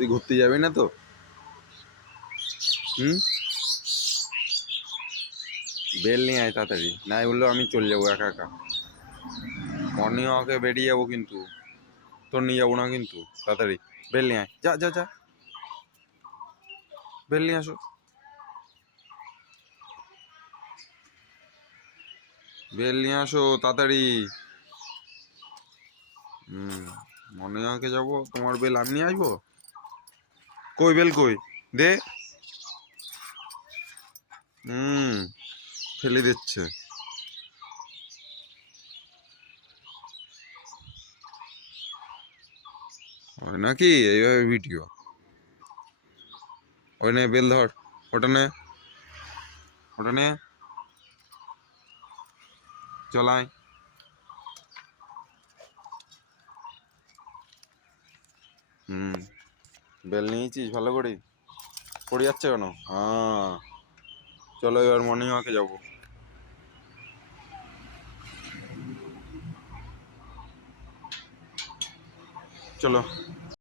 তুই ঘুরতে যাবি না তো? হুম? বেল নিয়ে আয় তাড়াতাড়ি। নাই বলল আমি চলে যাব একা একা। মর্নিং ওয়াকে বেরিয়ে যাব কিন্তু। তোর নিয়ে যাব না কিন্তু। তাড়াতাড়ি। বেল নিয়ে আয়। যা যা যা। বেল নিয়ে আসো। বেল নিয়ে আসো, তাড়াতাড়ি। হুম। মর্নিং ওয়াকে যাব। তোমার বেল আমি নিয়ে আসব? কই, বেল কই? দে। হুম, ফেলে দিচ্ছে। হয় নাকি? এইভাবে ভিডিও। ওই নে, বেল ধর। ওটা নে। ওটা নে। চলাই হুম। বেল নিয়েছিস ভালো করে? পড়ে যাচ্ছে কেন? হ্যাঁ। চলো এবার মর্নিং ওয়াকে যাব। চলো।